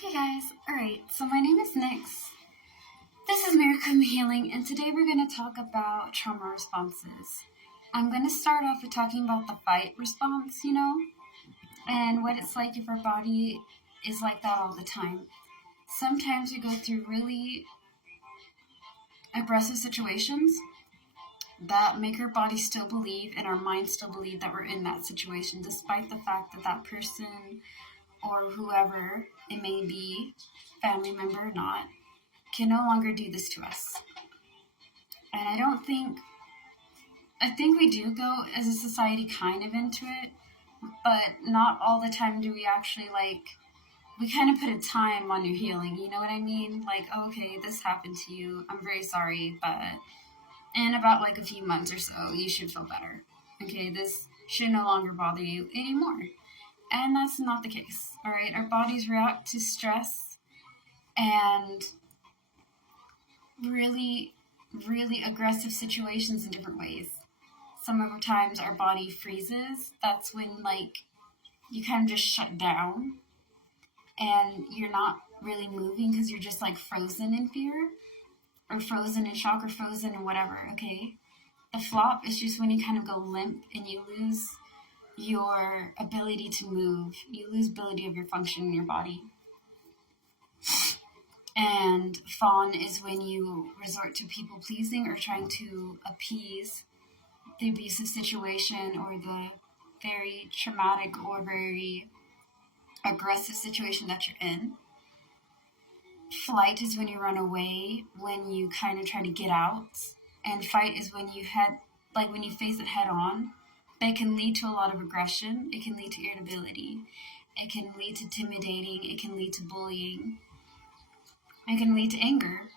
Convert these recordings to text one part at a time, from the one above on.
Hey guys, alright, so my name is Nyx. This is Miracle Healing, and today we're going to talk about trauma responses. I'm going to start off with talking about the fight response, and what it's like if our body is like that all the time. Sometimes we go through really aggressive situations that make our body still believe and our mind still believe that we're in that situation, despite the fact that that person or whoever it may be, family member or not, can no longer do this to us. And I think we do go as a society kind of into it, but not all the time do we actually we kind of put a time on your healing, you know what I mean? Like, oh, okay, this happened to you, I'm very sorry, but in about a few months or so, you should feel better. Okay, this should no longer bother you anymore. And that's not the case, all right? Our bodies react to stress and really, really aggressive situations in different ways. Some of the times our body freezes. That's when you kind of just shut down and you're not really moving because you're just frozen in fear or frozen in shock or frozen in whatever, okay? The flop is just when you kind of go limp and you lose your ability to move. You lose ability of your function in your body. And fawn is when you resort to people pleasing or trying to appease the abusive situation or the very traumatic or very aggressive situation that you're in. Flight is when you run away, when you kind of try to get out. And fight is when when you face it head on. That can lead to a lot of aggression. It can lead to irritability. It can lead to intimidating. It can lead to bullying. It can lead to anger.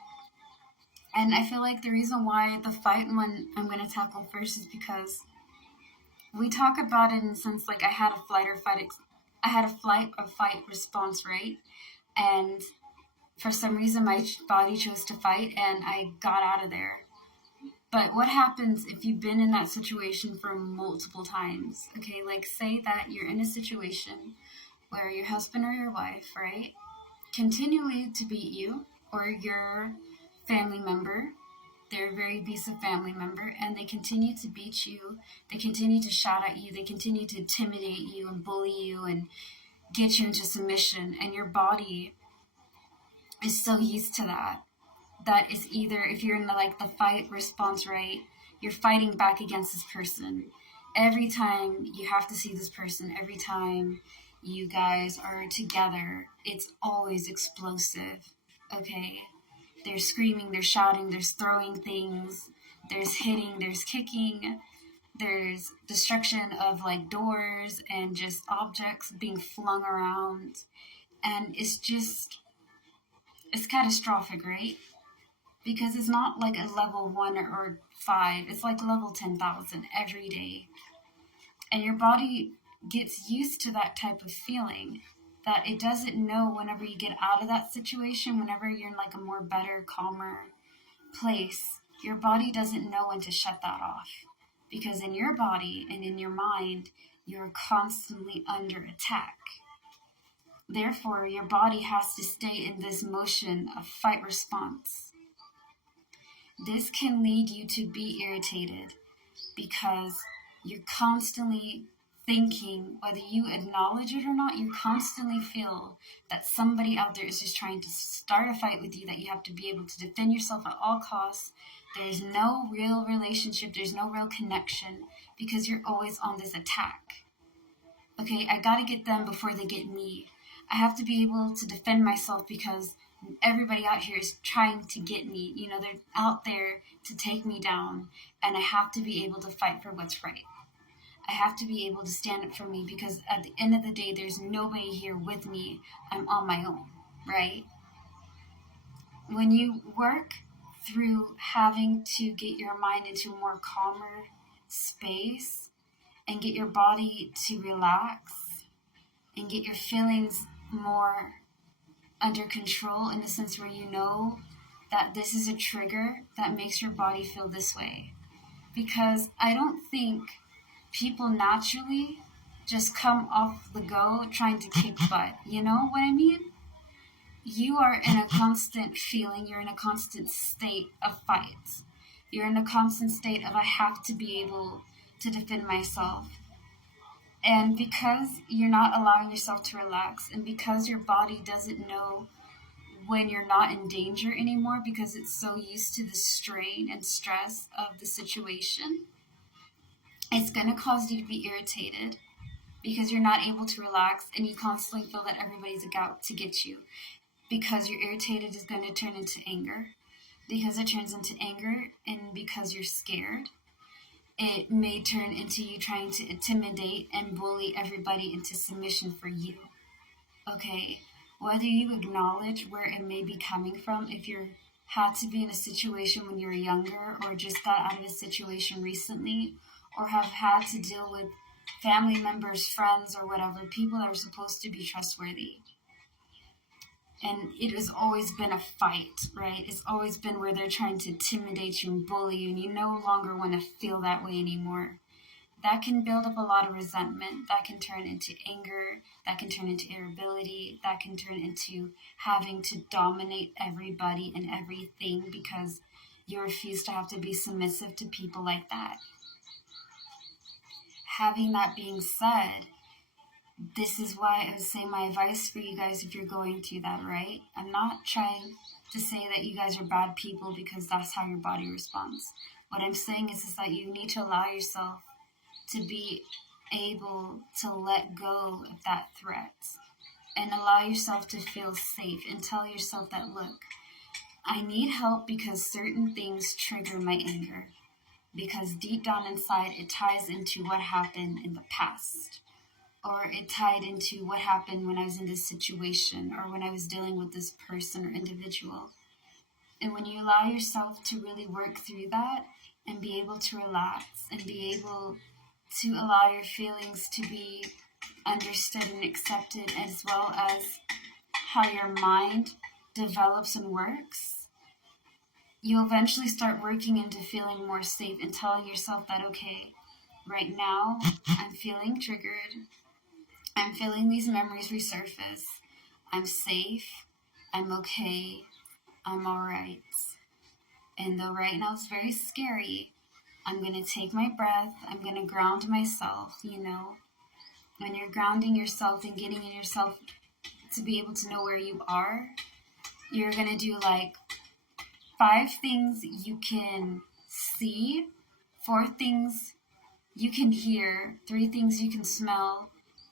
And I feel like the reason why the fight one I'm going to tackle first is because we talk about it in the sense I had a flight or fight response, right? And for some reason my body chose to fight and I got out of there. But what happens if you've been in that situation for multiple times? Okay, say that you're in a situation where your husband or your wife, right, continually to beat you, or your family member, they're a very abusive family member, and they continue to beat you, they continue to shout at you, they continue to intimidate you and bully you and get you into submission, and your body is so used to that is either, if you're in the fight response, right, you're fighting back against this person. Every time you have to see this person, every time you guys are together, it's always explosive, okay? There's screaming, there's shouting, there's throwing things, there's hitting, there's kicking, there's destruction of doors and just objects being flung around. And it's catastrophic, right? Because it's not a level 1 or 5, it's level 10,000 every day. And your body gets used to that type of feeling, that it doesn't know whenever you get out of that situation, whenever you're in a more better, calmer place, your body doesn't know when to shut that off. Because in your body and in your mind, you're constantly under attack. Therefore, your body has to stay in this motion of fight response. This can lead you to be irritated because you're constantly thinking, whether you acknowledge it or not, you constantly feel that somebody out there is just trying to start a fight with you, that you have to be able to defend yourself at all costs. There's no real relationship, there's no real connection, because you're always on this attack. Okay, I gotta get them before they get me. I have to be able to defend myself because everybody out here is trying to get me. They're out there to take me down, and I have to be able to fight for what's right. I have to be able to stand up for me because at the end of the day, there's nobody here with me. I'm on my own, right? When you work through having to get your mind into a more calmer space and get your body to relax and get your feelings more under control, in the sense where you know that this is a trigger that makes your body feel this way. Because I don't think people naturally just come off the go trying to kick butt. You know what I mean? you are in a constant feeling, you're in a constant state of fight. You're in a constant state of, I have to be able to defend myself. And because you're not allowing yourself to relax, and because your body doesn't know when you're not in danger anymore because it's so used to the strain and stress of the situation, it's going to cause you to be irritated because you're not able to relax, and you constantly feel that everybody's out to get you. Because you're irritated is going to turn into anger. Because it turns into anger, and because you're scared, it may turn into you trying to intimidate and bully everybody into submission for you. Okay? Whether you acknowledge where it may be coming from, if you had to be in a situation when you were younger, or just got out of a situation recently, or have had to deal with family members, friends, or whatever, people that are supposed to be trustworthy. And it has always been a fight, right? It's always been where they're trying to intimidate you and bully you, and you no longer want to feel that way anymore. That can build up a lot of resentment. That can turn into anger. That can turn into irritability. That can turn into having to dominate everybody and everything because you refuse to have to be submissive to people like that. Having that being said, this is why I would say my advice for you guys if you're going through that, right? I'm not trying to say that you guys are bad people because that's how your body responds. What I'm saying is that you need to allow yourself to be able to let go of that threat and allow yourself to feel safe and tell yourself that, look, I need help because certain things trigger my anger. Because deep down inside, it ties into what happened in the past. Or it tied into what happened when I was in this situation or when I was dealing with this person or individual. And when you allow yourself to really work through that and be able to relax and be able to allow your feelings to be understood and accepted, as well as how your mind develops and works, you'll eventually start working into feeling more safe and telling yourself that, okay, right now I'm feeling triggered. I'm feeling these memories resurface. I'm safe. I'm okay. I'm alright. And though right now it's very scary, I'm going to take my breath. I'm going to ground myself, When you're grounding yourself and getting in yourself to be able to know where you are, you're going to do like 5 things you can see, 4 things you can hear, 3 things you can smell,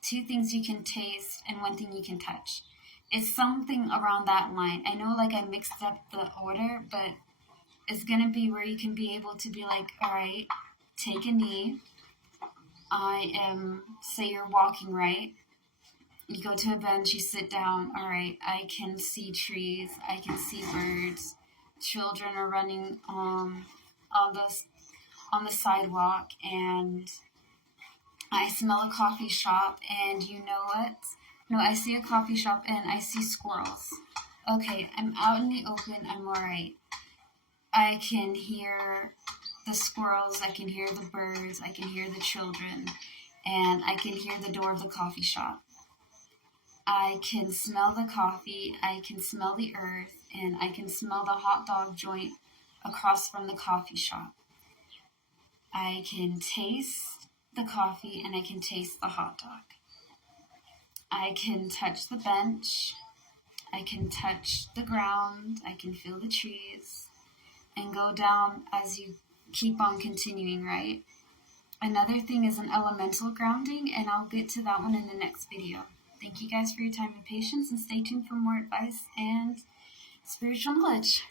2 things you can taste, and 1 thing you can touch. It's something around that line. I know I mixed up the order, but it's going to be where you can be able to be like, all right, take a knee. Say you're walking, right? You go to a bench, you sit down. All right, I can see trees. I can see birds. Children are running on the sidewalk, and I smell a coffee shop, and you know what? No, I see a coffee shop, and I see squirrels. Okay, I'm out in the open. I'm all right. I can hear the squirrels, I can hear the birds, I can hear the children, and I can hear the door of the coffee shop. I can smell the coffee, I can smell the earth, and I can smell the hot dog joint across from the coffee shop. I can taste the coffee and I can taste the hot dog. I can touch the bench, I can touch the ground, I can feel the trees, and go down as you keep on continuing, right? Another thing is an elemental grounding, and I'll get to that one in the next video. Thank you guys for your time and patience, and stay tuned for more advice and spiritual knowledge.